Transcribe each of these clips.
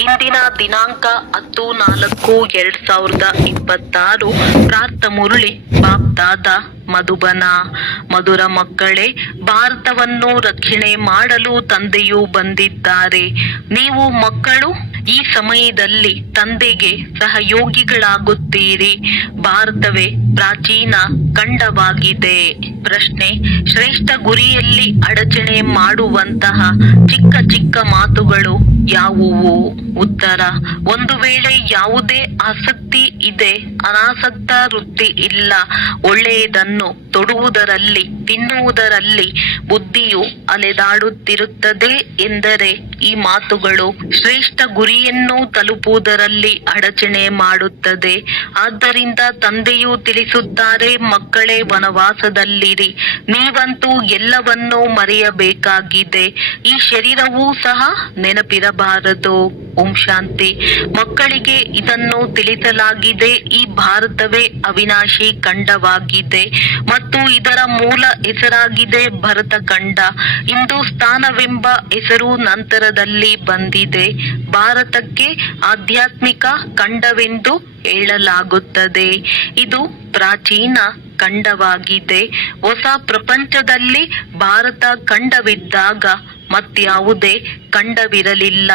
ಇಂದಿನ ದಿನಾಂಕ 10/4/2026. ಪ್ರಾರ್ಥ ಮುರಳಿ ಬಾಪ್ದಾದ ಮಧುಬನ. ಮಧುರ ಮಕ್ಕಳೇ, ಭಾರತವನ್ನು ರಕ್ಷಣೆ ಮಾಡಲು ತಂದೆಯು ಬಂದಿದ್ದಾರೆ. ನೀವು ಮಕ್ಕಳು ಈ ಸಮಯದಲ್ಲಿ ತಂದೆಗೆ ಸಹಯೋಗಿಗಳಾಗುತ್ತೀರಿ. ಭಾರತವೇ ಪ್ರಾಚೀನ ಖಂಡವಾಗಿದೆ. ಪ್ರಶ್ನೆ: ಶ್ರೇಷ್ಠ ಗುರಿಯಲ್ಲಿ ಅಡಚಣೆ ಮಾಡುವಂತಹ ಚಿಕ್ಕ ಚಿಕ್ಕ ಮಾತುಗಳು ಯಾವುವು? ಉತ್ತರ: ಒಂದು ವೇಳೆ ಯಾವುದೇ ಆಸಕ್ತಿ ಇದೆ, ಅನಾಸಕ್ತ ವೃತ್ತಿ ಇಲ್ಲ, ಒಳ್ಳೆಯದನ್ನು ತೊಡುವುದರಲ್ಲಿ, ತಿನ್ನುವುದರಲ್ಲಿ ಬುದ್ಧಿಯು ಅಲೆದಾಡುತ್ತಿರುತ್ತದೆ ಎಂದರೆ ಈ ಮಾತುಗಳು ಶ್ರೇಷ್ಠ ಗುರಿಯನ್ನು ತಲುಪುವುದರಲ್ಲಿ ಅಡಚಣೆ ಮಾಡುತ್ತದೆ. ಆದ್ದರಿಂದ ತಂದೆಯು ತಿಳಿಸುತ್ತಾರೆ, ಮಕ್ಕಳೇ ವನವಾಸದಲ್ಲಿರಿ, ನೀವಂತೂ ಎಲ್ಲವನ್ನೂ ಮರೆಯಬೇಕಾಗಿದೆ. ಈ ಶರೀರವೂ ಸಹ ನೆನಪಿರಬಾರದು. ಓಂ ಶಾಂತಿ. ಮಕ್ಕಳಿಗೆ ಇದನ್ನು ತಿಳಿಸಲಾಗಿದೆ. ಈ ಭಾರತವೇ ಅವಿನಾಶಿ ಖಂಡವಾಗಿದೆ ಮತ್ತು ಇದರ ಮೂಲ ಹೆಸರಾಗಿದೆ ಭರತ ಖಂಡ. ಹಿಂದೂಸ್ತಾನವೆಂಬ ಹೆಸರು ನಂತರದಲ್ಲಿ ಬಂದಿದೆ. ಭಾರತಕ್ಕೆ ಆಧ್ಯಾತ್ಮಿಕ ಖಂಡವೆಂದು ಹೇಳಲಾಗುತ್ತದೆ. ಇದು ಪ್ರಾಚೀನ ಖಂಡವಾಗಿದೆ. ಹೊಸ ಪ್ರಪಂಚದಲ್ಲಿ ಭಾರತ ಖಂಡವಿದ್ದಾಗ ಮತ್ಯಾವುದೇ ಖಂಡವಿರಲಿಲ್ಲ.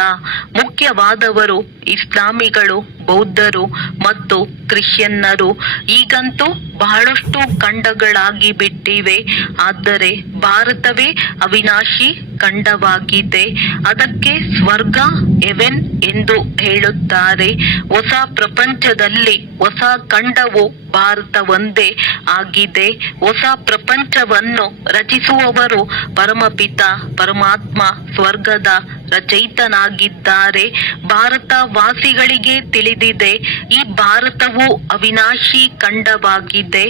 ಮುಖ್ಯವಾದವರು ಇಸ್ಲಾಮಿಗಳು, ಬೌದ್ಧರು ಮತ್ತು ಕ್ರಿಶ್ಚಿಯನ್ನರು. ಈಗಂತೂ ಬಹಳಷ್ಟು ಖಂಡಗಳಾಗಿ ಬಿಟ್ಟಿವೆ. ಆದರೆ ಭಾರತವೇ ಅವಿನಾಶಿ ಖಂಡವಾಗಿದೆ. ಅದಕ್ಕೆ ಸ್ವರ್ಗ, ಹೆವೆನ್ ಎಂದು ಹೇಳುತ್ತಾರೆ. ಹೊಸ ಪ್ರಪಂಚದಲ್ಲಿ ಹೊಸ ಖಂಡವು ಭಾರತ ಒಂದೇ ಆಗಿದೆ. ಹೊಸ ಪ್ರಪಂಚವನ್ನು ರಚಿಸುವವರು ಪರಮಪಿತ ಪರಮಾತ್ಮ ಸ್ವರ್ಗದ ರಚಯಿತನಾಗಿದ್ದಾರೆ. ಭಾರತ ವಾಸಿಗಳಿಗೆ ತಿಳಿದಿದೆ, ಈ ಭಾರತವು ಅವಿನಾಶಿ ಖಂಡವಾಗಿದೆ.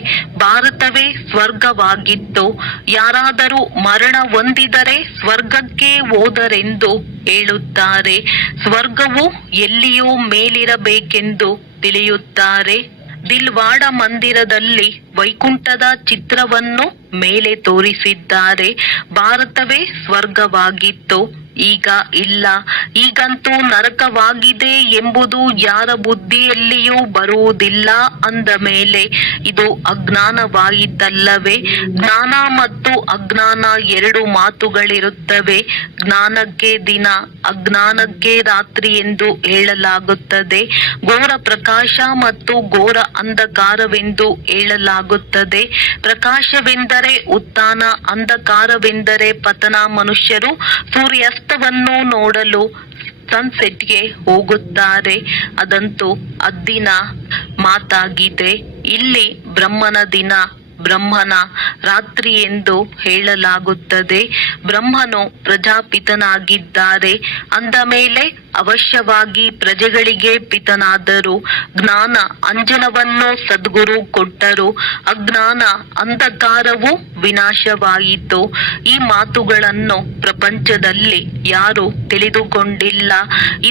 ಭಾರತವೇ ಸ್ವರ್ಗವಾಗಿತ್ತು. ಯಾರಾದರೂ ಮರಣ ಹೊಂದಿದರೆ ಸ್ವರ್ಗಕ್ಕೆ ಹೋದರೆಂದು ಹೇಳುತ್ತಾರೆ. ಸ್ವರ್ಗವು ಎಲ್ಲಿಯೂ ಮೇಲಿರಬೇಕೆಂದು ತಿಳಿಯುತ್ತಾರೆ. ದಿಲ್ವಾಡ ಮಂದಿರದಲ್ಲಿ ವೈಕುಂಠದ ಚಿತ್ರವನ್ನು ಮೇಲೆ ತೋರಿಸಿದ್ದಾರೆ. ಭಾರತವೇ ಸ್ವರ್ಗವಾಗಿತ್ತು, ಈಗ ಇಲ್ಲ. ಈಗಂತೂ ನರಕವಾಗಿದೆ ಎಂಬುದು ಯಾರ ಬುದ್ಧಿಯಲ್ಲಿಯೂ ಬರುವುದಿಲ್ಲ. ಅಂದ ಮೇಲೆ ಇದು ಅಜ್ಞಾನವಾಯಿತಲ್ಲವೇ? ಜ್ಞಾನ ಮತ್ತು ಅಜ್ಞಾನ ಎರಡು ಮಾತುಗಳಿರುತ್ತವೆ. ಜ್ಞಾನಕ್ಕೆ ದಿನ, ಅಜ್ಞಾನಕ್ಕೆ ರಾತ್ರಿ ಎಂದು ಹೇಳಲಾಗುತ್ತದೆ. ಘೋರ ಪ್ರಕಾಶ ಮತ್ತು ಘೋರ ಅಂಧಕಾರವೆಂದು ಹೇಳಲಾಗುತ್ತದೆ. ಪ್ರಕಾಶವೆಂದರೆ ಉತ್ಥಾನ, ಅಂಧಕಾರವೆಂದರೆ ಪತನ. ಮನುಷ್ಯರು ಸೂರ್ಯಾಸ್ತವನ್ನು ನೋಡಲು ಸನ್ಸೆಟ್ಗೆ ಹೋಗುತ್ತಾರೆ. ಅದಂತೂ ಅದ್ದಿನ ಮಾತಾಗಿದೆ. ಇಲ್ಲಿ ಬ್ರಹ್ಮನ ದಿನ, ಬ್ರಹ್ಮನ ರಾತ್ರಿ ಎಂದು ಹೇಳಲಾಗುತ್ತದೆ. ಬ್ರಹ್ಮನು ಪ್ರಜಾಪಿತನಾಗಿದ್ದಾರೆ. ಅಂದ ಮೇಲೆ ಅವಶ್ಯವಾಗಿ ಪ್ರಜೆಗಳಿಗೆ ಪಿತನಾದರು. ಜ್ಞಾನ ಅಂಜನವನ್ನು ಸದ್ಗುರು ಕೊಟ್ಟರು. ಅಜ್ಞಾನ ಅಂಧಕಾರವು ವಿನಾಶವಾಯಿತು. ಈ ಮಾತುಗಳನ್ನು ಪ್ರಪಂಚದಲ್ಲಿ ಯಾರು ತಿಳಿದುಕೊಂಡಿಲ್ಲ.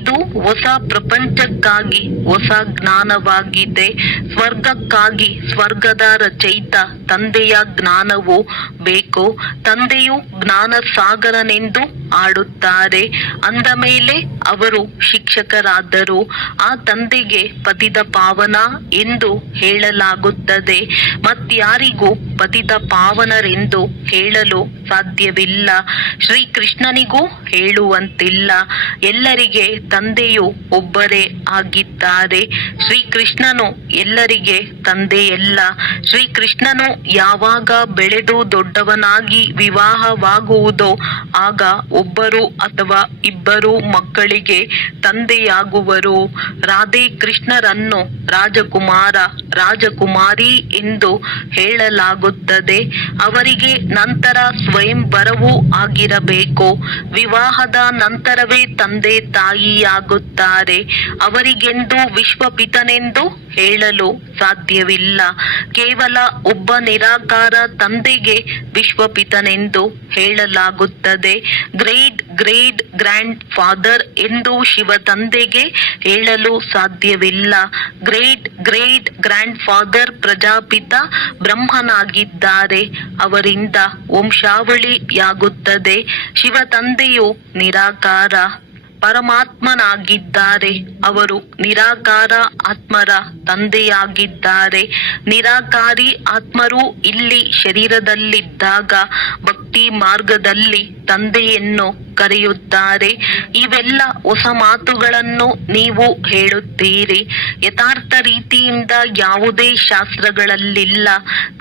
ಇದು ಹೊಸ ಪ್ರಪಂಚಕ್ಕಾಗಿ ಹೊಸ ಜ್ಞಾನವಾಗಿದೆ. ಸ್ವರ್ಗಕ್ಕಾಗಿ ಸ್ವರ್ಗದ ರಚಯಿತ ತಂದೆಯ ಜ್ಞಾನವು ಬೇಕು. ತಂದೆಯು ಜ್ಞಾನ ಸಾಗರನೆಂದು ಆಡುತ್ತಾರೆ. ಅಂದ ಮೇಲೆ ಅವರು ಶಿಕ್ಷಕರಾದರು. ಆ ತಂದೆಗೆ ಪತಿತ ಪಾವನ ಎಂದು ಹೇಳಲಾಗುತ್ತದೆ. ಮತ್ಯಾರಿಗೂ ಪತಿತ ಪಾವನರೆಂದು ಹೇಳಲು ಸಾಧ್ಯವಿಲ್ಲ. ಶ್ರೀಕೃಷ್ಣನಿಗೂ ಹೇಳುವಂತಿಲ್ಲ. ಎಲ್ಲರಿಗೆ ತಂದೆಯು ಒಬ್ಬರೇ ಆಗಿದ್ದಾರೆ. ಶ್ರೀಕೃಷ್ಣನು ಎಲ್ಲರಿಗೆ ತಂದೆಯಲ್ಲ. ಶ್ರೀಕೃಷ್ಣನು ಯಾವಾಗ ಬೆಳೆದು ದೊಡ್ಡವನಾಗಿ ವಿವಾಹವಾಗುವುದೋ ಆಗ ಒಬ್ಬರು ಅಥವಾ ಇಬ್ಬರು ಮಕ್ಕಳಿಗೆ ತಂದೆಯಾಗುವರು. ರಾಧೆ ಕೃಷ್ಣರನ್ನು ರಾಜಕುಮಾರ, ರಾಜಕುಮಾರಿ ಎಂದು ಹೇಳಲಾಗುತ್ತದೆ. ಅವರಿಗೆ ನಂತರ ಸ್ವಯಂವರವೂ ಆಗಿರಬೇಕು. ವಿವಾಹದ ನಂತರವೇ ತಂದೆ ತಾಯಿಯಾಗುತ್ತಾರೆ. ಅವರಿಗೆಂದು ವಿಶ್ವಪಿತನೆಂದು ಹೇಳಲು ಸಾಧ್ಯವಿಲ್ಲ. ಕೇವಲ ಒಬ್ಬ ನಿರಾಕಾರ ತಂದೆಗೆ ವಿಶ್ವಪಿತನೆಂದು ಹೇಳಲಾಗುತ್ತದೆ. ಗ್ರೇಟ್ ಗ್ರೇಟ್ ಗ್ರ್ಯಾಂಡ್ ಫಾದರ್ ಎಂದು ಶಿವ ತಂದೆಗೆ ಹೇಳಲು ಸಾಧ್ಯವಿಲ್ಲ. Great great grandfather Prajapita ಬ್ರಹ್ಮನಾಗಿದ್ದಾರೆ. ಅವರಿಂದ ವಂಶಾವಳಿಯಾಗುತ್ತದೆ. ಶಿವ ತಂದೆಯು ನಿರಾಕಾರ. ಪರಮಾತ್ಮನಾಗಿದ್ದಾರೆ. ಅವರು ನಿರಾಕಾರ ಆತ್ಮರ ತಂದೆಯಾಗಿದ್ದಾರೆ. ನಿರಾಕಾರಿ ಆತ್ಮರು ಇಲ್ಲಿ ಶರೀರದಲ್ಲಿದ್ದಾಗ ಭಕ್ತಿ ಮಾರ್ಗದಲ್ಲಿ ತಂದೆಯನ್ನು ಕರೆಯುತ್ತಾರೆ. ಇವೆಲ್ಲ ಹೊಸ ಮಾತುಗಳನ್ನು ನೀವು ಹೇಳುತ್ತೀರಿ. ಯಥಾರ್ಥ ರೀತಿಯಿಂದ ಯಾವುದೇ ಶಾಸ್ತ್ರಗಳಲ್ಲಿಲ್ಲ.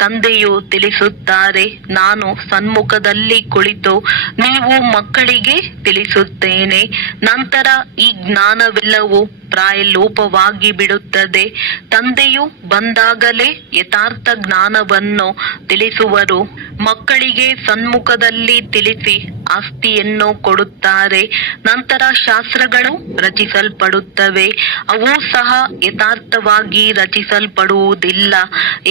ತಂದೆಯು ತಿಳಿಸುತ್ತಾರೆ, ನಾನು ಸನ್ಮುಖದಲ್ಲಿ ಕುಳಿತು ನೀವು ಮಕ್ಕಳಿಗೆ ತಿಳಿಸುತ್ತೇನೆ. ನಂತರ ಈ ಜ್ಞಾನವೆಲ್ಲವೂ ಪ್ರಾಯಲೋಪವಾಗಿ ಬಿಡುತ್ತದೆ. ತಂದೆಯು ಬಂದಾಗಲೇ ಯಥಾರ್ಥ ಜ್ಞಾನವನ್ನು ತಿಳಿಸುವರು. ಮಕ್ಕಳಿಗೆ ಸನ್ಮುಖದಲ್ಲಿ ತಿಳಿಸಿ ಆಸ್ತಿಯನ್ನು ಕೊಡುತ್ತಾರೆ. ನಂತರ ಶಾಸ್ತ್ರಗಳು ರಚಿಸಲ್ಪಡುತ್ತವೆ. ಅವು ಸಹ ಯಥಾರ್ಥವಾಗಿ ರಚಿಸಲ್ಪಡುವುದಿಲ್ಲ,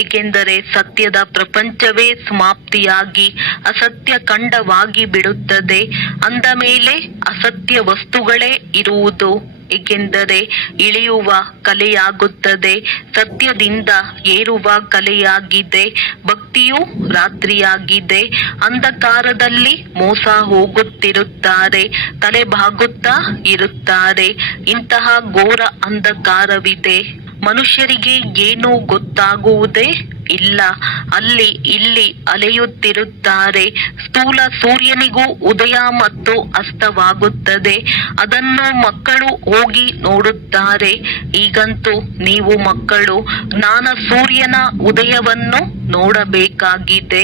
ಏಕೆಂದರೆ ಸತ್ಯದ ಪ್ರಪಂಚವೇ ಸಮಾಪ್ತಿಯಾಗಿ ಅಸತ್ಯ ಖಂಡವಾಗಿ ಬಿಡುತ್ತದೆ. ಅಂದ ಮೇಲೆ ಅಸತ್ಯ ವಸ್ತುಗಳೇ ಇರುವುದು, ಏಕೆಂದರೆ ಇಳಿಯುವ ಕಲೆಯಾಗುತ್ತದೆ. ಸತ್ಯದಿಂದ ಏರುವ ಕಲೆಯಾಗಿದೆ. ಭಕ್ತಿಯು ರಾತ್ರಿಯಾಗಿದೆ. ಅಂಧಕಾರದಲ್ಲಿ ಮೋಸ ಹೋಗುತ್ತಿರುತ್ತಾರೆ, ತಲೆಬಾಗುತ್ತಾ ಇರುತ್ತಾರೆ. ಇಂತಹ ಘೋರ ಅಂಧಕಾರವಿದೆ. ಮನುಷ್ಯರಿಗೆ ಏನೂ ಗೊತ್ತಾಗುವುದೇ ಇಲ್ಲ. ಅಲ್ಲಿ ಇಲ್ಲಿ ಅಲೆಯುತ್ತಿರುತ್ತಾರೆ. ಸ್ಥೂಲ ಸೂರ್ಯನಿಗೂ ಉದಯ ಮತ್ತು ಅಸ್ತವಾಗುತ್ತದೆ. ಅದನ್ನು ಮಕ್ಕಳು ಹೋಗಿ ನೋಡುತ್ತಾರೆ. ಈಗಂತೂ ನೀವು ಮಕ್ಕಳು ಜ್ಞಾನ ಸೂರ್ಯನ ಉದಯವನ್ನು ನೋಡಬೇಕಾಗಿದೆ.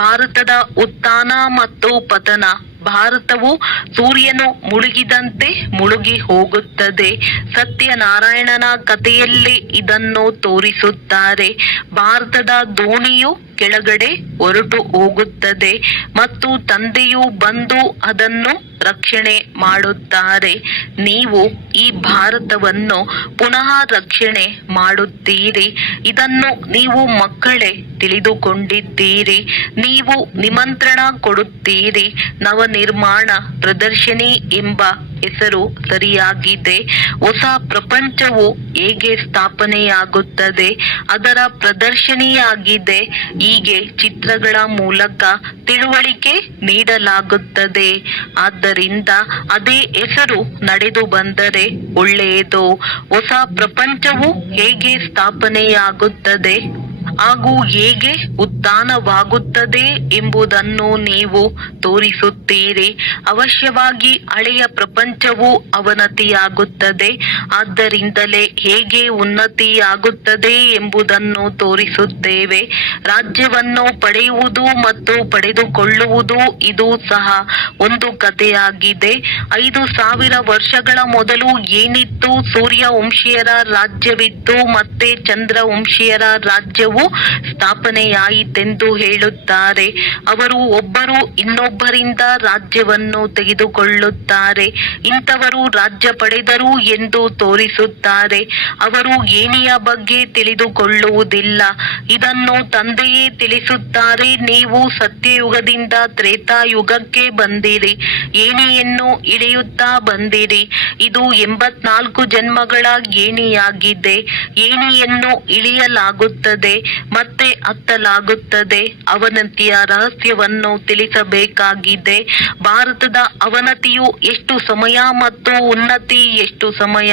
ಭಾರತದ ಉತ್ಥಾನ ಮತ್ತು ಪತನ. ಭಾರತವು ಸೂರ್ಯನು ಮುಳುಗಿದಂತೆ ಮುಳುಗಿ ಹೋಗುತ್ತದೆ. ಸತ್ಯನಾರಾಯಣನ ಕಥೆಯಲ್ಲಿ ಇದನ್ನು ತೋರಿಸುತ್ತಾರೆ. ಭಾರತದ ದೋಣಿಯು ಕೆಳಗಡೆ ಹೊರಟು ಹೋಗುತ್ತದೆ ಮತ್ತು ತಂದೆಯು ಬಂದು ಅದನ್ನು ರಕ್ಷಣೆ ಮಾಡುತ್ತಾರೆ. ನೀವು ಈ ಭಾರತವನ್ನು ಪುನಃ ರಕ್ಷಣೆ ಮಾಡುತ್ತೀರಿ. ಇದನ್ನು ನೀವು ಮಕ್ಕಳೇ ತಿಳಿದುಕೊಂಡಿದ್ದೀರಿ. ನೀವು ನಿಮಂತ್ರಣ ಕೊಡುತ್ತೀರಿ. ನವನಿರ್ಮಾಣ ಪ್ರದರ್ಶನಿ ಎಂಬ ಹೆಸರು ಸರಿಯಾಗಿದೆ. ಹೊಸ ಪ್ರಪಂಚವು ಹೇಗೆ ಸ್ಥಾಪನೆಯಾಗುತ್ತದೆ, ಅದರ ಪ್ರದರ್ಶನಿಯಾಗಿದೆ. ಹೀಗೆ ಚಿತ್ರಗಳ ಮೂಲಕ ತಿಳುವಳಿಕೆ ನೀಡಲಾಗುತ್ತದೆ. ಆದ್ದರಿಂದ ಅದೇ ಹೆಸರು ನಡೆದು ಬಂದರೆ ಒಳ್ಳೆಯದು. ಹೊಸ ಪ್ರಪಂಚವು ಹೇಗೆ ಸ್ಥಾಪನೆಯಾಗುತ್ತದೆ ಹಾಗೂ ಹೇಗೆ ಉತ್ಥಾನವಾಗುತ್ತದೆ ಎಂಬುದನ್ನು ನೀವು ತೋರಿಸುತ್ತೀರಿ. ಅವಶ್ಯವಾಗಿ ಹಳೆಯ ಪ್ರಪಂಚವು ಅವನತಿಯಾಗುತ್ತದೆ. ಆದ್ದರಿಂದಲೇ ಹೇಗೆ ಉನ್ನತಿಯಾಗುತ್ತದೆ ಎಂಬುದನ್ನು ತೋರಿಸುತ್ತೇವೆ. ರಾಜ್ಯವನ್ನು ಪಡೆಯುವುದು ಮತ್ತು ಪಡೆದುಕೊಳ್ಳುವುದು ಇದು ಸಹ ಒಂದು ಕಥೆಯಾಗಿದೆ. 5000 ವರ್ಷಗಳ ಮೊದಲು ಏನಿತ್ತು? ಸೂರ್ಯವಂಶೀಯರ ರಾಜ್ಯವಿತ್ತು, ಮತ್ತೆ ಚಂದ್ರವಂಶೀಯರ ರಾಜ್ಯವು ಸ್ಥಾಪನೆಯಾಯಿತೆಂದು ಹೇಳುತ್ತಾರೆ. ಅವರು ಒಬ್ಬರು ಇನ್ನೊಬ್ಬರಿಂದ ರಾಜ್ಯವನ್ನು ತೆಗೆದುಕೊಳ್ಳುತ್ತಾರೆ. ಇಂಥವರು ರಾಜ್ಯ ಪಡೆದರು ಎಂದು ತೋರಿಸುತ್ತಾರೆ. ಅವರು ಏಣಿಯ ಬಗ್ಗೆ ತಿಳಿದುಕೊಳ್ಳುವುದಿಲ್ಲ. ಇದನ್ನು ತಂದೆಯೇ ತಿಳಿಸುತ್ತಾರೆ. ನೀವು ಸತ್ಯಯುಗದಿಂದ ತ್ರೇತಾಯುಗಕ್ಕೆ ಬಂದಿರಿ. ಏಣಿಯನ್ನು ಇಳಿಯುತ್ತಾ ಬಂದಿರಿ. ಇದು 84 ಜನ್ಮಗಳ ಏಣಿಯಾಗಿದೆ. ಏಣಿಯನ್ನು ಇಳಿಯಲಾಗುತ್ತದೆ ಮತ್ತೆ ಹತ್ತಲಾಗುತ್ತದೆ. ಅವನತಿಯ ರಹಸ್ಯವನ್ನು ತಿಳಿಸಬೇಕಾಗಿದೆ. ಭಾರತದ ಅವನತಿಯು ಎಷ್ಟು ಸಮಯ ಮತ್ತು ಉನ್ನತಿ ಎಷ್ಟು ಸಮಯ?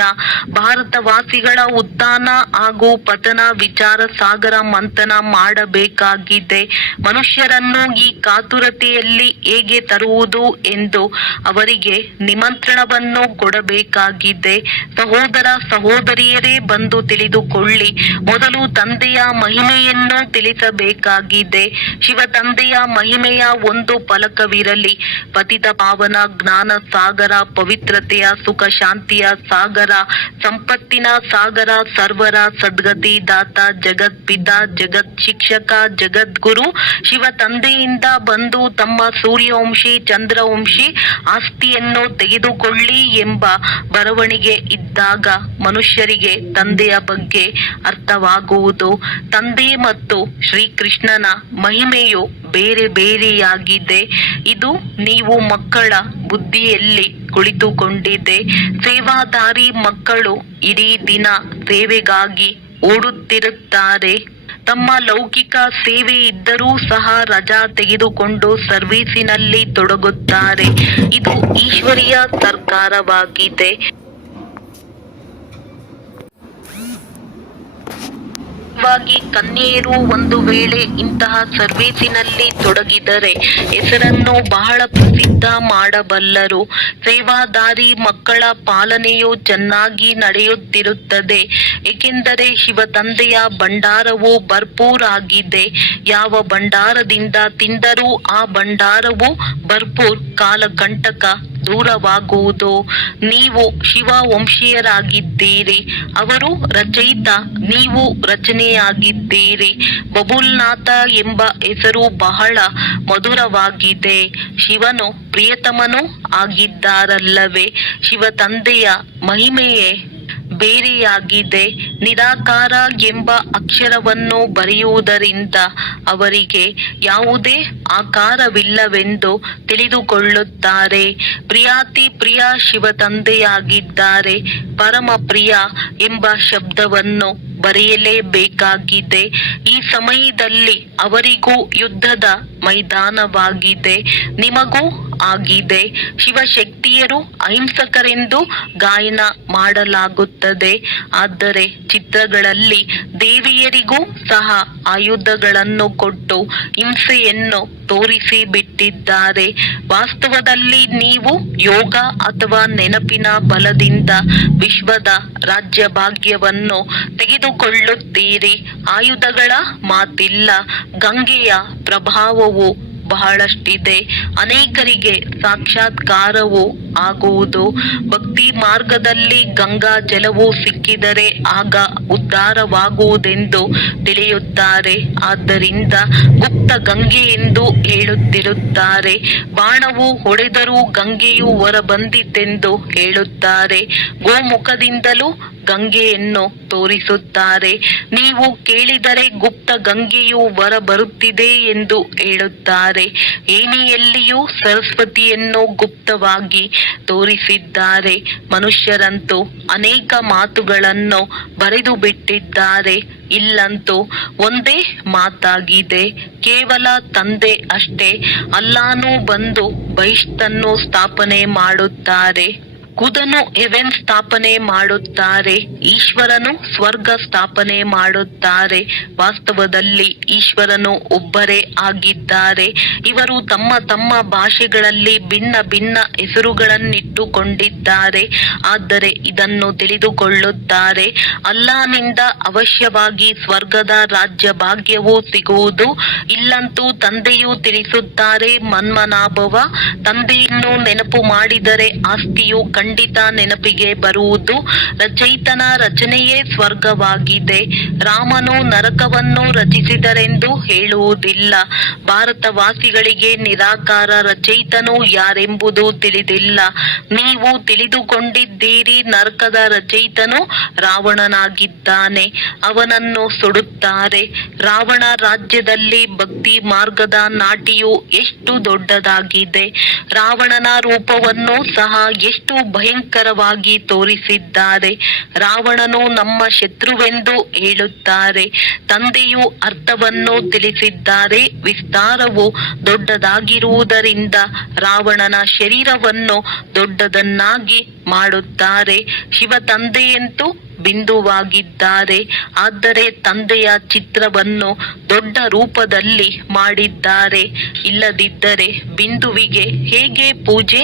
ಭಾರತವಾಸಿಗಳ ಉತ್ಥಾನ ಹಾಗೂ ಪತನ ವಿಚಾರ ಸಾಗರ ಮಂಥನ ಮಾಡಬೇಕಾಗಿದೆ. ಮನುಷ್ಯರನ್ನು ಈ ಕಾತುರತೆಯಲ್ಲಿ ಹೇಗೆ ತರುವುದು ಎಂದು ಅವರಿಗೆ ನಿಮಂತ್ರಣವನ್ನು ಕೊಡಬೇಕಾಗಿದೆ. ಸಹೋದರ ಸಹೋದರಿಯರೇ, ಬಂದು ತಿಳಿದುಕೊಳ್ಳಿ. ಮೊದಲು ತಂದೆಯ ಮಹಿಮೆಯನ್ನು ತಿಳಿಸಬೇಕಾಗಿದೆ. ಶಿವ ತಂದೆಯ ಮಹಿಮೆಯ ಒಂದು ಫಲಕವಿರಲಿ. ಪತಿತ ಪಾವನ ಜ್ಞಾನ ಸಾಗರ, ಪವಿತ್ರತೆಯ ಸುಖ ಶಾಂತಿಯ ಸಾಗರ, ಸಂಪತ್ತಿನ ಸಾಗರ, ಸರ್ವರ ಸದ್ಗತಿ ದಾತ, ಜಗತ್ಪಿತ, ಜಗತ್ ಶಿಕ್ಷಕ, ಜಗದ್ಗುರು ಶಿವ ತಂದೆಯಿಂದ ಬಂದು ತಮ್ಮ ಸೂರ್ಯವಂಶಿ ಚಂದ್ರವಂಶಿ ಆಸ್ತಿಯನ್ನು ತೆಗೆದುಕೊಳ್ಳಿ ಎಂಬ ಬರವಣಿಗೆ ಇದ್ದಾಗ ಮನುಷ್ಯರಿಗೆ ತಂದೆಯ ಬಗ್ಗೆ ಅರ್ಥವಾಗುವುದು. ತಂದೆ ಮತ್ತು ಶ್ರೀಕೃಷ್ಣನ ಮಹಿಮೆಯು ಬೇರೆ ಬೇರೆಯಾಗಿದೆ. ಇದು ನೀವು ಮಕ್ಕಳ ಬುದ್ಧಿಯಲ್ಲಿ ಕುಳಿತುಕೊಂಡಿದೆ. ಸೇವಾದಾರಿ ಮಕ್ಕಳು ಇಡೀ ದಿನ ಸೇವೆಗಾಗಿ ಓಡುತ್ತಿರುತ್ತಾರೆ. ತಮ್ಮ ಲೌಕಿಕ ಸೇವೆ ಇದ್ದರೂ ಸಹ ರಜಾ ತೆಗೆದುಕೊಂಡು ಸರ್ವೀಸಿನಲ್ಲಿ ತೊಡಗುತ್ತಾರೆ. ಇದು ಈಶ್ವರೀಯ ಸರ್ಕಾರವಾಗಿದೆ. ಕನ್ಯೆಯರು ಒಂದು ವೇಳೆ ಇಂತಹ ಸರ್ವೀಸಿನಲ್ಲಿ ತೊಡಗಿದರೆ ಹೆಸರನ್ನು ಬಹಳ ಪ್ರಸಿದ್ಧ ಮಾಡಬಲ್ಲರು. ಸೇವಾದಾರಿ ಮಕ್ಕಳ ಪಾಲನೆಯು ಚೆನ್ನಾಗಿ ನಡೆಯುತ್ತಿರುತ್ತದೆ, ಏಕೆಂದರೆ ಶಿವ ತಂದೆಯ ಭಂಡಾರವು ಭರ್ಪೂರ್ ಆಗಿದೆ. ಯಾವ ಭಂಡಾರದಿಂದ ತಿಂದರೂ ಆ ಭಂಡಾರವು ಭರ್ಪೂರ್, ಕಾಲಕಂಟಕ ದೂರವಾಗುವುದು. ನೀವು ಶಿವ ವಂಶೀಯರಾಗಿದ್ದೀರಿ, ಅವರು ರಚಯಿತ, ನೀವು ರಚನೆಯಾಗಿದ್ದೀರಿ. ಬಬುಲ್ನಾಥ ಎಂಬ ಹೆಸರು ಬಹಳ ಮಧುರವಾಗಿದೆ. ಶಿವನು ಪ್ರಿಯತಮನೂ ಆಗಿದ್ದಾರಲ್ಲವೇ? ಶಿವ ತಂದೆಯ ಮಹಿಮೆಯೇ ಬೇರೆಯಾಗಿದೆ. ನಿರಾಕಾರ ಎಂಬ ಅಕ್ಷರವನ್ನು ಬರೆಯುವುದರಿಂದ ಅವರಿಗೆ ಯಾವುದೇ ಆಕಾರವಿಲ್ಲವೆಂದು ತಿಳಿದುಕೊಳ್ಳುತ್ತಾರೆ. ಪ್ರಿಯಾತಿ ಪ್ರಿಯ ಶಿವ ತಂದೆಯಾಗಿದ್ದಾರೆ. ಪರಮ ಪ್ರಿಯ ಎಂಬ ಶಬ್ದವನ್ನು ಬರೆಯಲೇಬೇಕಾಗಿದೆ. ಈ ಸಮಯದಲ್ಲಿ ಅವರಿಗೂ ಯುದ್ಧದ ಮೈದಾನವಾಗಿದೆ, ನಿಮಗೂ ಆಗಿದೆ. ಶಿವಶಕ್ತಿಯರು ಅಹಿಂಸಕರೆಂದು ಗಾಯನ ಮಾಡಲಾಗುತ್ತದೆ. ಆದರೆ ಚಿತ್ರಗಳಲ್ಲಿ ದೇವಿಯರಿಗೂ ಸಹ ಆಯುಧಗಳನ್ನು ಕೊಟ್ಟು ಹಿಂಸೆಯನ್ನು ತೋರಿಸಿ ಬಿಟ್ಟಿದ್ದಾರೆ. ವಾಸ್ತವದಲ್ಲಿ ನೀವು ಯೋಗ ಅಥವಾ ನೆನಪಿನ ಬಲದಿಂದ ವಿಶ್ವದ ರಾಜ್ಯ ಭಾಗ್ಯವನ್ನು ತೆಗೆದುಕೊಳ್ಳುತ್ತೀರಿ. ಆಯುಧಗಳ ಮಾತಿಲ್ಲ. ಗಂಗೆಯ ಪ್ರಭಾವವು ಬಹಳಷ್ಟಿದೆ. ಅನೇಕರಿಗೆ ಸಾಕ್ಷಾತ್ಕಾರವು ಆಗುವುದು. ಭಕ್ತಿ ಮಾರ್ಗದಲ್ಲಿ ಗಂಗಾ ಜಲವು ಸಿಕ್ಕಿದರೆ ಆಗ ಉದ್ಧಾರವಾಗುವುದೆಂದು ತಿಳಿಯುತ್ತಾರೆ. ಆದ್ದರಿಂದ ಗುಪ್ತ ಗಂಗೆ ಎಂದು ಹೇಳುತ್ತಿರುತ್ತಾರೆ. ಬಾಣವು ಹೊಡೆದರೂ ಗಂಗೆಯು ಹೊರಬಂದಿತೆಂದು ಹೇಳುತ್ತಾರೆ. ಗೋಮುಖದಿಂದಲೂ ಗಂಗೆಯನ್ನು ತೋರಿಸುತ್ತಾರೆ. ನೀವು ಕೇಳಿದರೆ ಗುಪ್ತ ಗಂಗೆಯು ಹೊರ ಬರುತ್ತಿದೆ ಎಂದು ಹೇಳುತ್ತಾರೆ. ಏಣಿಯಲ್ಲಿಯೂ ಸರಸ್ವತಿಯನ್ನು ಗುಪ್ತವಾಗಿ ತೋರಿಸಿದ್ದಾರೆ. ಮನುಷ್ಯರಂತೂ ಅನೇಕ ಮಾತುಗಳನ್ನು ಬರೆದು ಬಿಟ್ಟಿದ್ದಾರೆ. ಇಲ್ಲಂತೂ ಒಂದೇ ಮಾತಾಗಿದೆ, ಕೇವಲ ತಂದೆ ಅಷ್ಟೇ. ಅಲ್ಲಾನು ಬಂದು ಬಹಿಷ್ತನ್ನು ಸ್ಥಾಪನೆ ಮಾಡುತ್ತಾರೆ, ಖುದನು ಹೆವೆನ್ ಸ್ಥಾಪನೆ ಮಾಡುತ್ತಾರೆ, ಈಶ್ವರನು ಸ್ವರ್ಗ ಸ್ಥಾಪನೆ ಮಾಡುತ್ತಾರೆ. ವಾಸ್ತವದಲ್ಲಿ ಈಶ್ವರನು ಒಬ್ಬರೇ ಆಗಿದ್ದಾರೆ. ಇವರು ತಮ್ಮ ತಮ್ಮ ಭಾಷೆಗಳಲ್ಲಿ ಭಿನ್ನ ಭಿನ್ನ ಹೆಸರುಗಳನ್ನಿಟ್ಟುಕೊಂಡಿದ್ದಾರೆ. ಆದರೆ ಇದನ್ನು ತಿಳಿದುಕೊಳ್ಳುತ್ತಾರೆ, ಅಲ್ಲಾನಿಂದ ಅವಶ್ಯವಾಗಿ ಸ್ವರ್ಗದ ರಾಜ್ಯ ಭಾಗ್ಯವು ಸಿಗುವುದು. ಇಲ್ಲಂತೂ ತಂದೆಯು ತಿಳಿಸುತ್ತಾರೆ, ಮನ್ಮನಾಭವ, ತಂದೆಯನ್ನು ನೆನಪು ಮಾಡಿದರೆ ಆಸ್ತಿಯು ಖಂಡಿತ ನೆನಪಿಗೆ ಬರುವುದು. ರಚಯಿತನ ರಚನೆಯೇ ಸ್ವರ್ಗವಾಗಿದೆ. ರಾಮನು ನರಕವನ್ನು ರಚಿಸಿದರೆಂದು ಹೇಳುವುದಿಲ್ಲ. ಭಾರತವಾಸಿಗಳಿಗೆ ನಿರಾಕಾರ ರಚಯಿತನು ಯಾರೆಂಬುದು ತಿಳಿದಿಲ್ಲ. ನೀವು ತಿಳಿದುಕೊಂಡಿದ್ದೀರಿ, ನರಕದ ರಚಯಿತನು ರಾವಣನಾಗಿದ್ದಾನೆ. ಅವನನ್ನು ಸುಡುತ್ತಾರೆ. ರಾವಣ ರಾಜ್ಯದಲ್ಲಿ ಭಕ್ತಿ ಮಾರ್ಗದ ನಾಟಿಯು ಎಷ್ಟು ದೊಡ್ಡದಾಗಿದೆ. ರಾವಣನ ರೂಪವನ್ನು ಸಹ ಎಷ್ಟು ಭಯಂಕರವಾಗಿ ತೋರಿಸಿದ್ದಾರೆ. ರಾವಣನು ನಮ್ಮ ಶತ್ರುವೆಂದು ಹೇಳುತ್ತಾರೆ. ತಂದೆಯು ಅರ್ಥವನ್ನು ತಿಳಿಸಿದ್ದಾರೆ. ವಿಸ್ತಾರವು ದೊಡ್ಡದಾಗಿರುವುದರಿಂದ ರಾವಣನ ಶರೀರವನ್ನು ದೊಡ್ಡದನ್ನಾಗಿ ಮಾಡುತ್ತಾರೆ. ಶಿವ ತಂದೆಯಂತೂ ಬಿಂದುವಾಗಿದ್ದಾರೆ. ಆದರೆ ತಂದೆಯ ಚಿತ್ರವನ್ನು ದೊಡ್ಡ ರೂಪದಲ್ಲಿ ಮಾಡಿದ್ದಾರೆ. ಇಲ್ಲದಿದ್ದರೆ ಬಿಂದುವಿಗೆ ಹೇಗೆ ಪೂಜೆ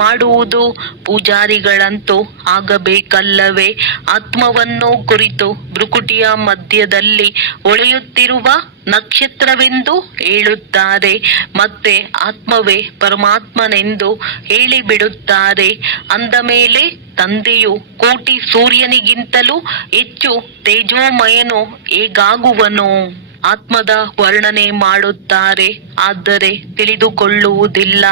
ಮಾಡುವುದು? ಪೂಜಾರಿಗಳಂತೂ ಆಗಬೇಕಲ್ಲವೇ? ಆತ್ಮವನ್ನು ಕುರಿತು ಭ್ರುಕುಟಿಯ ಮಧ್ಯದಲ್ಲಿ ಹೊಳೆಯುತ್ತಿರುವ ನಕ್ಷತ್ರವೆಂದು ಹೇಳುತ್ತಾರೆ. ಮತ್ತೆ ಆತ್ಮವೇ ಪರಮಾತ್ಮನೆಂದು ಹೇಳಿಬಿಡುತ್ತಾರೆ. ಅಂದ ಮೇಲೆ ತಂದೆಯು ಕೋಟಿ ಸೂರ್ಯನಿಗಿಂತಲೂ ಹೆಚ್ಚು ತೇಜೋಮಯನು ಹೇಗಾಗುವನು? ಆತ್ಮದ ವರ್ಣನೆ ಮಾಡುತ್ತಾರೆ, ಆದರೆ ತಿಳಿದುಕೊಳ್ಳುವುದಿಲ್ಲ.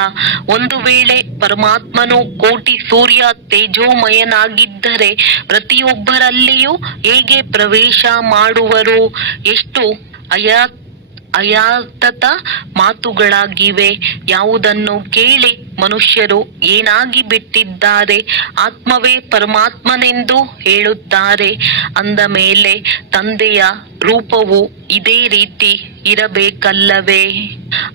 ಒಂದು ವೇಳೆ ಪರಮಾತ್ಮನು ಕೋಟಿ ಸೂರ್ಯ ತೇಜೋಮಯನಾಗಿದ್ದರೆ ಪ್ರತಿಯೊಬ್ಬರಲ್ಲಿಯೂ ಹೇಗೆ ಪ್ರವೇಶ ಮಾಡುವರು? ಎಷ್ಟು ಅಯಾತತ ಮಾತುಗಳಾಗಿವೆ. ಯಾವುದನ್ನು ಕೇಳಿ ಮನುಷ್ಯರು ಏನಾಗಿ ಬಿಟ್ಟಿದ್ದಾರೆ? ಆತ್ಮವೇ ಪರಮಾತ್ಮನೆಂದು ಹೇಳುತ್ತಾರೆ. ಅಂದ ಮೇಲೆ ತಂದೆಯ ರೂಪವು ಇದೇ ರೀತಿ ಇರಬೇಕಲ್ಲವೇ?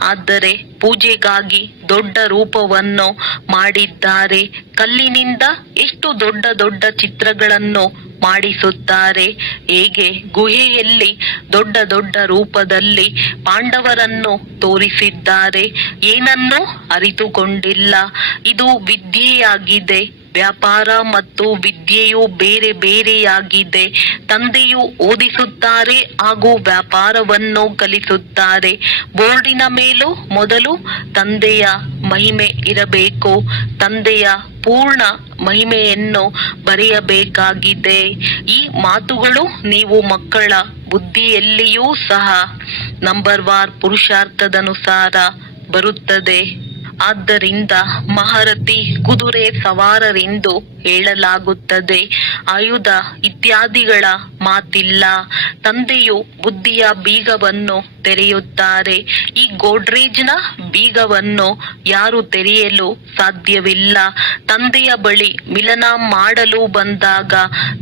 ಆದರೆ ಪೂಜೆಗಾಗಿ ದೊಡ್ಡ ರೂಪವನ್ನು ಮಾಡಿದ್ದಾರೆ. ಕಲ್ಲಿನಿಂದ ಎಷ್ಟು ದೊಡ್ಡ ದೊಡ್ಡ ಚಿತ್ರಗಳನ್ನು ಮಾಡಿಸುತ್ತಾರೆ. ಹೇಗೆ ಗುಹೆಯಲ್ಲಿ ದೊಡ್ಡ ದೊಡ್ಡ ರೂಪದಲ್ಲಿ ಪಾಂಡವರನ್ನು ತೋರಿಸಿದ್ದಾರೆ. ಏನನ್ನೂ ಅರಿತುಕೊಂಡಿಲ್ಲ. ಇದು ವಿದ್ಯೆಯಾಗಿದೆ. ವ್ಯಾಪಾರ ಮತ್ತು ವಿದ್ಯೆಯು ಬೇರೆ ಬೇರೆಯಾಗಿದೆ. ತಂದೆಯು ಓದಿಸುತ್ತಾರೆ ಹಾಗೂ ವ್ಯಾಪಾರವನ್ನು ಕಲಿಸುತ್ತಾರೆ. ಬೋರ್ಡಿನ ಮೇಲೂ ಮೊದಲು ತಂದೆಯ ಮಹಿಮೆ ಇರಬೇಕು. ತಂದೆಯ ಪೂರ್ಣ ಮಹಿಮೆಯನ್ನು ಬರೆಯಬೇಕಾಗಿದೆ. ಈ ಮಾತುಗಳು ನೀವು ಮಕ್ಕಳ ಬುದ್ಧಿಯಲ್ಲಿಯೂ ಸಹ ನಂಬರ್ವಾರ್ ಪುರುಷಾರ್ಥದನುಸಾರ ಬರುತ್ತದೆ. ಆದ್ದರಿಂದ ಮಹಾರಥಿ ಕುದುರೆ ಸವಾರರೆಂದು ಹೇಳಲಾಗುತ್ತದೆ. ಆಯುಧ ಇತ್ಯಾದಿಗಳ ಮಾತಿಲ್ಲ. ತಂದೆಯು ಬುದ್ಧಿಯ ಬೀಗವನ್ನು ತೆರೆಯುತ್ತಾರೆ. ಈ ಗೋಡ್ರೇಜ್ನ ಬೀಗವನ್ನು ಯಾರು ತೆರೆಯಲು ಸಾಧ್ಯವಿಲ್ಲ. ತಂದೆಯ ಬಳಿ ಮಿಲನ ಮಾಡಲು ಬಂದಾಗ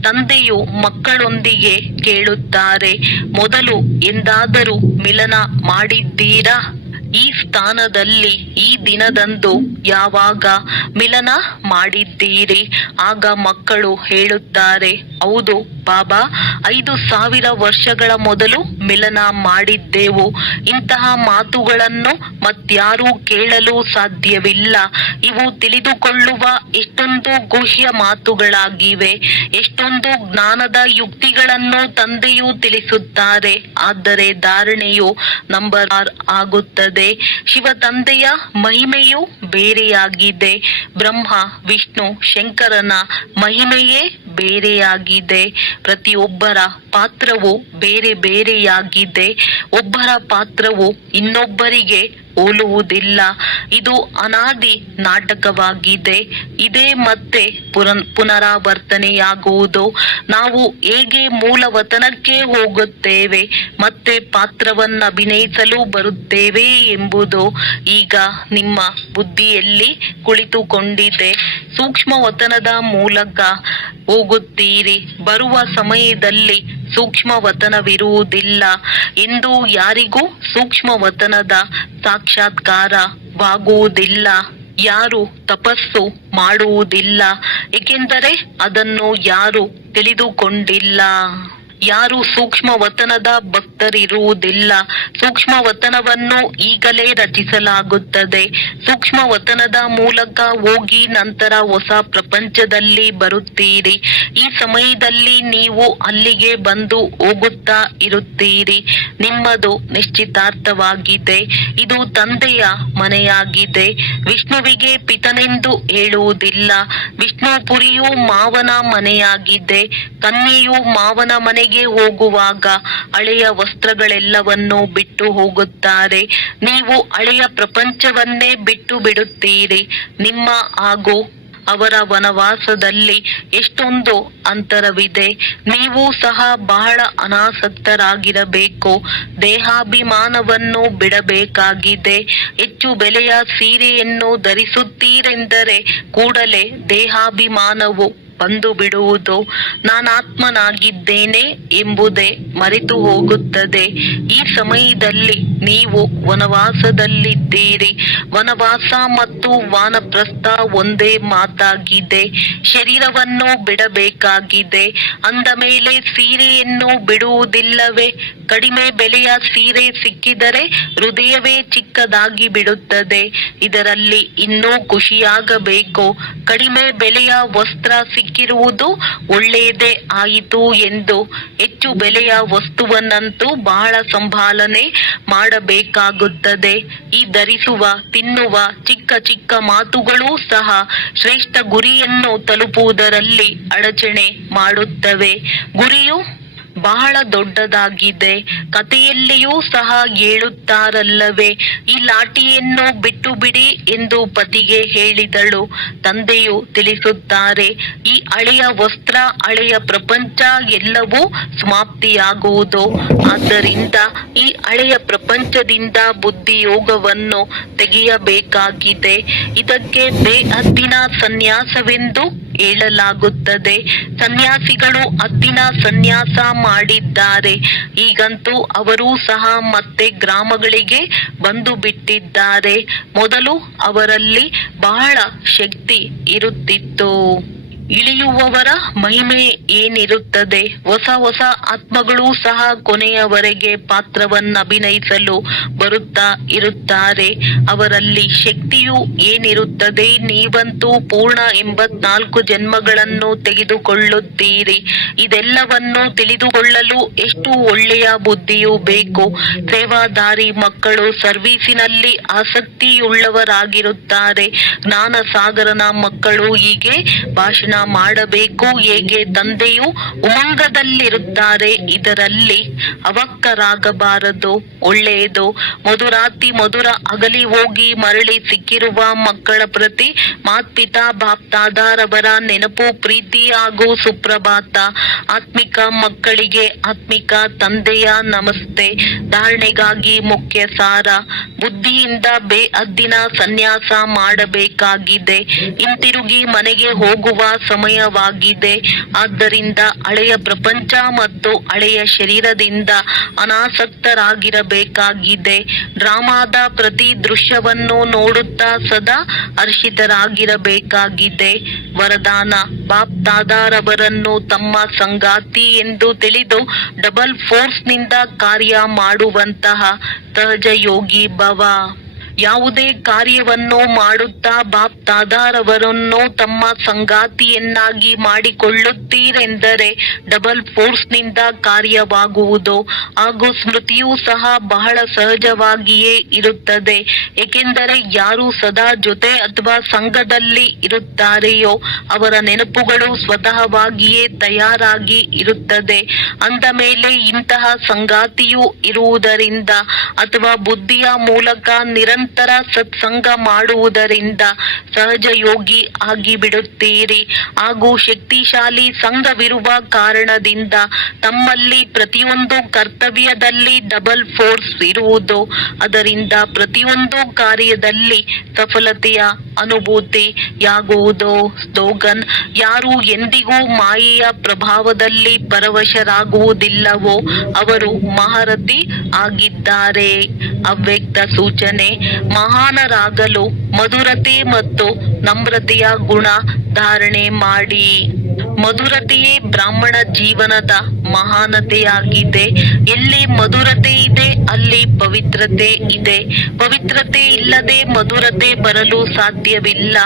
ತಂದೆಯು ಮಕ್ಕಳೊಂದಿಗೆ ಕೇಳುತ್ತಾರೆ, ಮೊದಲು ಎಂದಾದರೂ ಮಿಲನ ಮಾಡಿದ್ದೀರಾ? ಈ ಸ್ಥಾನದಲ್ಲಿ ಈ ದಿನದಂದು ಯಾವಾಗ ಮಿಲನ ಮಾಡಿದ್ದೀರಿ? ಆಗ ಮಕ್ಕಳು ಹೇಳುತ್ತಾರೆ, ಹೌದು ಬಾಬಾ, 5000 ವರ್ಷಗಳ ಮೊದಲು ಮಿಲನ ಮಾಡಿದ್ದೆವು. ಇಂತಹ ಮಾತುಗಳನ್ನು ಮತ್ಯಾರೂ ಕೇಳಲು ಸಾಧ್ಯವಿಲ್ಲ. ಇವು ತಿಳಿದುಕೊಳ್ಳುವ ಎಷ್ಟೊಂದು ಗುಹ್ಯ ಮಾತುಗಳಾಗಿವೆ. ಎಷ್ಟೊಂದು ಜ್ಞಾನದ ಯುಕ್ತಿಗಳನ್ನು ತಂದೆಯು ತಿಳಿಸುತ್ತಾರೆ. ಆದರೆ ಧಾರಣೆಯು ನಂಬರ್ ಆಗುತ್ತದೆ. ಶಿವ ತಂದೆಯ ಮಹಿಮೆಯು ಬೇರೆಯಾಗಿದೆ. ಬ್ರಹ್ಮ ವಿಷ್ಣು ಶಂಕರನ ಮಹಿಮೆಯೇ ಬೇರೆಯಾಗಿದೆ. ಪ್ರತಿಯೊಬ್ಬರ ಪಾತ್ರವು ಬೇರೆ ಬೇರೆಯಾಗಿದೆ. ಒಬ್ಬರ ಪಾತ್ರವು ಇನ್ನೊಬ್ಬರಿಗೆ ಹೋಲುವುದಿಲ್ಲ. ಇದು ಅನಾದಿ ನಾಟಕವಾಗಿದೆ. ಇದೇ ಮತ್ತೆ ಪುನರಾವರ್ತನೆಯಾಗುವುದು. ನಾವು ಹೇಗೆ ಮೂಲವತನಕ್ಕೆ ಹೋಗುತ್ತೇವೆ ಮತ್ತೆ ಪಾತ್ರವನ್ನು ಅಭಿನಯಿಸಲು ಬರುತ್ತೇವೆ ಎಂಬುದು ಈಗ ನಿಮ್ಮ ಬುದ್ಧಿಯಲ್ಲಿ ಕುಳಿತುಕೊಂಡಿದೆ. ಸೂಕ್ಷ್ಮವತನದ ಮೂಲಕ ಹೋಗುತ್ತೀರಿ. ಬರುವ ಸಮಯದಲ್ಲಿ ಸೂಕ್ಷ್ಮವತನವಿರುವುದಿಲ್ಲ ಎಂದು ಯಾರಿಗೂ ಸೂಕ್ಷ್ಮವತನದ ಸಾಕ್ಷಾತ್ಕಾರವಾಗುವುದಿಲ್ಲ. ಯಾರು ತಪಸ್ಸು ಮಾಡುವುದಿಲ್ಲ, ಏಕೆಂದರೆ ಅದನ್ನು ಯಾರು ತಿಳಿದುಕೊಂಡಿಲ್ಲ. ಯಾರು ಸೂಕ್ಷ್ಮವತನದ ಭಕ್ತರಿರುವುದಿಲ್ಲ. ಸೂಕ್ಷ್ಮವತನವನ್ನು ಈಗಲೇ ರಚಿಸಲಾಗುತ್ತದೆ. ಸೂಕ್ಷ್ಮವತನದ ಮೂಲಕ ಹೋಗಿ ನಂತರ ಹೊಸ ಪ್ರಪಂಚದಲ್ಲಿ ಬರುತ್ತೀರಿ. ಈ ಸಮಯದಲ್ಲಿ ನೀವು ಅಲ್ಲಿಗೆ ಬಂದು ಹೋಗುತ್ತಾ ಇರುತ್ತೀರಿ. ನಿಮ್ಮದು ನಿಶ್ಚಿತಾರ್ಥವಾಗಿದೆ. ಇದು ತಂದೆಯ ಮನೆಯಾಗಿದೆ. ವಿಷ್ಣುವಿಗೆ ಪಿತನೆಂದು ಹೇಳುವುದಿಲ್ಲ. ವಿಷ್ಣುಪುರಿಯು ಮಾವನ ಮನೆಯಾಗಿದೆ. ಕನ್ಯೆಯು ಮಾವನ ಮನೆಗೆ ಹೋಗುವಾಗ ಹಳೆಯ ವಸ್ತ್ರಗಳೆಲ್ಲವನ್ನೂ ಬಿಟ್ಟು ಹೋಗುತ್ತಾರೆ. ನೀವು ಹಳೆಯ ಪ್ರಪಂಚವನ್ನೇ ಬಿಟ್ಟು ಬಿಡುತ್ತೀರಿ. ನಿಮ್ಮ ಹಾಗೂ ಅವರ ವನವಾಸದಲ್ಲಿ ಎಷ್ಟೊಂದು ಅಂತರವಿದೆ. ನೀವು ಸಹ ಬಹಳ ಅನಾಸಕ್ತರಾಗಿರಬೇಕು. ದೇಹಾಭಿಮಾನವನ್ನು ಬಿಡಬೇಕಾಗಿದೆ. ಹೆಚ್ಚು ಬೆಲೆಯ ಸೀರೆಯನ್ನು ಧರಿಸುತ್ತೀರೆಂದರೆ ಕೂಡಲೇ ದೇಹಾಭಿಮಾನವು ಬಂದು ಬಿಡುವುದು. ನಾನಾತ್ಮನಾಗಿದ್ದೇನೆ ಎಂಬುದೇ ಮರೆತು ಹೋಗುತ್ತದೆ. ಈ ಸಮಯದಲ್ಲಿ ನೀವು ವನವಾಸದಲ್ಲಿದ್ದೀರಿ. ವನವಾಸ ಮತ್ತು ವಾನಪ್ರಸ್ಥ ಒಂದೇ ಮಾತಾಗಿದೆ. ಶರೀರವನ್ನು ಬಿಡಬೇಕಾಗಿದೆ. ಅಂದ ಮೇಲೆ ಸೀರೆಯನ್ನು ಬಿಡುವುದಿಲ್ಲವೇ? ಕಡಿಮೆ ಬೆಲೆಯ ಸೀರೆ ಸಿಕ್ಕಿದರೆ ಹೃದಯವೇ ಚಿಕ್ಕದಾಗಿ ಬಿಡುತ್ತದೆ. ಇದರಲ್ಲಿ ಇನ್ನೂ ಖುಷಿಯಾಗಬೇಕು. ಕಡಿಮೆ ಬೆಲೆಯ ವಸ್ತ್ರ ಸಿಕ್ಕಿರುವುದು ಒಳ್ಳೆಯದೇ ಆಯಿತು ಎಂದು ಹೆಚ್ಚು ಬೆಲೆಯ ವಸ್ತುವನ್ನಂತೂ ಬಹಳ ಸಂಭಾಲನೆ ಮಾಡಬೇಕಾಗುತ್ತದೆ. ಈ ಧರಿಸುವ ತಿನ್ನುವ ಚಿಕ್ಕ ಚಿಕ್ಕ ಮಾತುಗಳೂ ಸಹ ಶ್ರೇಷ್ಠ ಗುರಿಯನ್ನು ತಲುಪುವುದರಲ್ಲಿ ಅಡಚಣೆ ಮಾಡುತ್ತವೆ. ಗುರಿಯು ಬಹಳ ದೊಡ್ಡದಾಗಿದೆ. ಕಥೆಯಲ್ಲಿಯೂ ಸಹ ಹೇಳುತ್ತಾರಲ್ಲವೇ, ಈ ಲಾಠಿಯನ್ನು ಬಿಟ್ಟು ಬಿಡಿ ಎಂದು ಪತಿಗೆ ಹೇಳಿದಳು. ತಂದೆಯು ತಿಳಿಸುತ್ತಾರೆ, ಈ ಹಳೆಯ ವಸ್ತ್ರ, ಹಳೆಯ ಪ್ರಪಂಚ ಎಲ್ಲವೂ ಸಮಾಪ್ತಿಯಾಗುವುದು. ಆದ್ದರಿಂದ ಈ ಹಳೆಯ ಪ್ರಪಂಚದಿಂದ ಬುದ್ಧಿಯೋಗವನ್ನು ತೆಗೆಯಬೇಕಾಗಿದೆ. ಇದಕ್ಕೆ ಬೇಹದ್ದಿನ ಸನ್ಯಾಸವೆಂದು ಹೇಳಲಾಗುತ್ತದೆ. ಸನ್ಯಾಸಿಗಳು ಹದ್ದಿನ ಸನ್ಯಾಸ ಮಾಡಿದ್ದಾರೆ. ಈಗಂತೂ ಅವರೂ ಸಹ ಮತ್ತೆ ಗ್ರಾಮಗಳಿಗೆ ಬಂದು ಬಿಟ್ಟಿದ್ದಾರೆ. ಮೊದಲು ಅವರಲ್ಲಿ ಬಹಳ ಶಕ್ತಿ ಇರುತ್ತಿತ್ತು. ಇಳಿಯುವವರ ಮಹಿಮೆ ಏನಿರುತ್ತದೆ. ಹೊಸ ಹೊಸ ಆತ್ಮಗಳು ಸಹ ಕೊನೆಯವರೆಗೆ ಪಾತ್ರವನ್ನಭಿನಯಿಸಲು ಬರುತ್ತಾ ಇರುತ್ತಾರೆ. ಅವರಲ್ಲಿ ಶಕ್ತಿಯು ಏನಿರುತ್ತದೆ. ನೀವಂತೂ ಪೂರ್ಣ 84 ಜನ್ಮಗಳನ್ನು ತೆಗೆದುಕೊಳ್ಳುತ್ತೀರಿ. ಇದೆಲ್ಲವನ್ನು ತಿಳಿದುಕೊಳ್ಳಲು ಎಷ್ಟು ಒಳ್ಳೆಯ ಬುದ್ಧಿಯೂ ಬೇಕು. ಸೇವಾದಾರಿ ಮಕ್ಕಳು ಸರ್ವೀಸಿನಲ್ಲಿ ಆಸಕ್ತಿಯುಳ್ಳವರಾಗಿರುತ್ತಾರೆ. ಜ್ಞಾನ ಸಾಗರನ ಮಕ್ಕಳು ಹೀಗೆ ಭಾಷಣ ಮಾಡಬೇಕು. ಹೇಗೆ ತಂದೆಯು ಉಮಂಗದಲ್ಲಿರುತ್ತಾರೆ, ಇದರಲ್ಲಿ ಅವಕ್ಕರಾಗಬಾರದು. ಒಳ್ಳೆಯದು. ಮಧುರಾತಿ ಮಧುರ ಅಗಲಿ ಹೋಗಿ ಮರಳಿ ಸಿಕ್ಕಿರುವ ಮಕ್ಕಳ ಪ್ರತಿ ಮಾತ್ಪಿತಾ ಬಾಪ್ತಾದಾರವರ ನೆನಪು, ಪ್ರೀತಿ ಹಾಗೂ ಸುಪ್ರಭಾತ. ಆತ್ಮಿಕ ಮಕ್ಕಳಿಗೆ ಆತ್ಮಿಕ ತಂದೆಯ ನಮಸ್ತೆ. ಧಾರಣೆಗಾಗಿ ಮುಖ್ಯ ಸಾರ. ಬುದ್ಧಿಯಿಂದ ಬೇಅದ್ದಿನ ಸನ್ಯಾಸ ಮಾಡಬೇಕಾಗಿದೆ. ಹಿಂತಿರುಗಿ ಮನೆಗೆ ಹೋಗುವ ಸಮಯವಾಗಿದೆ. ಆದ್ದರಿಂದ ಹಳೆಯ ಪ್ರಪಂಚ ಮತ್ತು ಹಳೆಯ ಶರೀರದಿಂದ ಅನಾಸಕ್ತರಾಗಿರಬೇಕಾಗಿದೆ. ಡ್ರಾಮಾದ ಪ್ರತಿ ದೃಶ್ಯವನ್ನು ನೋಡುತ್ತಾ ಸದಾ ಹರ್ಷಿತರಾಗಿರಬೇಕಾಗಿದೆ. ವರದಾನ. ಬಾಪ್ ದಾದಾರವರನ್ನು ತಮ್ಮ ಸಂಗಾತಿ ಎಂದು ತಿಳಿದು ಡಬಲ್ ಫೋರ್ಸ್ನಿಂದ ಕಾರ್ಯ ಮಾಡುವಂತಹ ಸಹಜ ಯೋಗಿ ಭವ. ಯಾವುದೇ ಕಾರ್ಯವನ್ನು ಮಾಡುತ್ತಾ ಬಾಪ್ ದಾದಾರವರನ್ನು ತಮ್ಮ ಸಂಗಾತಿಯನ್ನಾಗಿ ಮಾಡಿಕೊಳ್ಳುತ್ತೀರೆಂದರೆ ಡಬಲ್ ಫೋರ್ಸ್ನಿಂದ ಕಾರ್ಯವಾಗುವುದು. ಹಾಗೂ ಸ್ಮೃತಿಯೂ ಸಹ ಬಹಳ ಸಹಜವಾಗಿಯೇ ಇರುತ್ತದೆ. ಏಕೆಂದರೆ ಯಾರು ಸದಾ ಜೊತೆ ಅಥವಾ ಸಂಘದಲ್ಲಿ ಇರುತ್ತಾರೆಯೋ ಅವರ ನೆನಪುಗಳು ಸ್ವತಃವಾಗಿಯೇ ತಯಾರಾಗಿ ಇರುತ್ತದೆ. ಅಂದ ಮೇಲೆ ಇಂತಹ ಸಂಗಾತಿಯು ಇರುವುದರಿಂದ ಅಥವಾ ಬುದ್ಧಿಯ ಮೂಲಕ ನಿರಂತರ ಸತ್ಸಂಗ ಮಾಡುವುದರಿಂದ ಸಹಜ ಯೋಗಿ ಆಗಿಬಿಡುತ್ತೀರಿ. ಹಾಗೂ ಶಕ್ತಿಶಾಲಿ ಸಂಘವಿರುವ ಕಾರಣದಿಂದ ತಮ್ಮಲ್ಲಿ ಪ್ರತಿಯೊಂದು ಕರ್ತವ್ಯದಲ್ಲಿ ಡಬಲ್ ಫೋರ್ಸ್ ಇರುವುದು. ಅದರಿಂದ ಪ್ರತಿಯೊಂದು ಕಾರ್ಯದಲ್ಲಿ ಸಫಲತೆಯ ಅನುಭೂತಿಯಾಗುವುದು. ಸ್ಲೋಗನ್. ಯಾರು ಎಂದಿಗೂ ಮಾಯೆಯ ಪ್ರಭಾವದಲ್ಲಿ ಪರವಶರಾಗುವುದಿಲ್ಲವೋ ಅವರು ಮಹಾರಥಿ ಆಗಿದ್ದಾರೆ. ಅವ್ಯಕ್ತ ಸೂಚನೆ. ಮಹಾನರಾಗಲು ಮಧುರತೆ ಮತ್ತು ನಮ್ರತೆಯ ಗುಣ ಧಾರಣೆ ಮಾಡಿ. ಮಧುರತೆಯೇ ಬ್ರಾಹ್ಮಣ ಜೀವನದ ಮಹಾನತೆಯಾಗಿದೆ. ಎಲ್ಲಿ ಮಧುರತೆ ಇದೆ ಅಲ್ಲಿ ಪವಿತ್ರತೆ ಇದೆ. ಪವಿತ್ರತೆ ಇಲ್ಲದೆ ಮಧುರತೆ ಬರಲು ಸಾಧ್ಯವಿಲ್ಲ.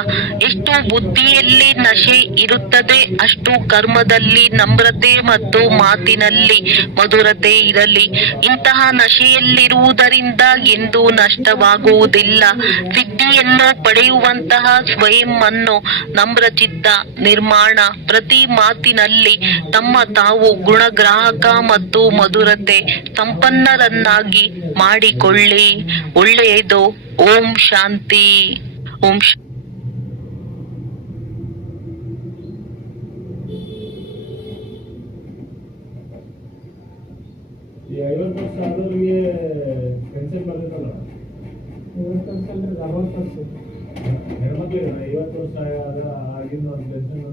ಎಷ್ಟು ಬುದ್ಧಿಯಲ್ಲಿ ನಶೆ ಇರುತ್ತದೆ ಅಷ್ಟು ಕರ್ಮದಲ್ಲಿ ನಮ್ರತೆ ಮತ್ತು ಮಾತಿನಲ್ಲಿ ಮಧುರತೆ ಇರಲಿ. ಇಂತಹ ನಶೆಯಲ್ಲಿರುವುದರಿಂದ ಎಂದೂ ನಷ್ಟವಾಗುವುದಿಲ್ಲ. ಸಿದ್ಧಿಯನ್ನು ಪಡೆಯುವಂತಹ ಸ್ವಯಂ ಅನ್ನು ನಮ್ರಚಿತ್ತ ನಿರ್ಮಾಣ. ಪ್ರತಿ ಮಾತಿನಲ್ಲಿ ತಮ್ಮ ತಾವು ಗುಣಗ್ರಾಹಕ ಮತ್ತು ಮಧುರತೆ ಸಂಪನ್ನರನ್ನಾಗಿ ಮಾಡಿಕೊಳ್ಳಿ. ಒಳ್ಳೆಯದು. ಓಂ ಶಾಂತಿ. ಓಂ ಈ 50 ವರ್ಷ ಆದವ್ರಿಗೆ ಪೆನ್ಷನ್ ಬರ್ತೈತಲ್ಲ, 50 ವರ್ಷ ಅಂದ್ರೆ 40 ವರ್ಷ ಹೆಣ್ಮಕ್ಳಿಗೆ 50 ವರ್ಷ ಆಗಿನ ಒಂದು ಪೆನ್ಷನ್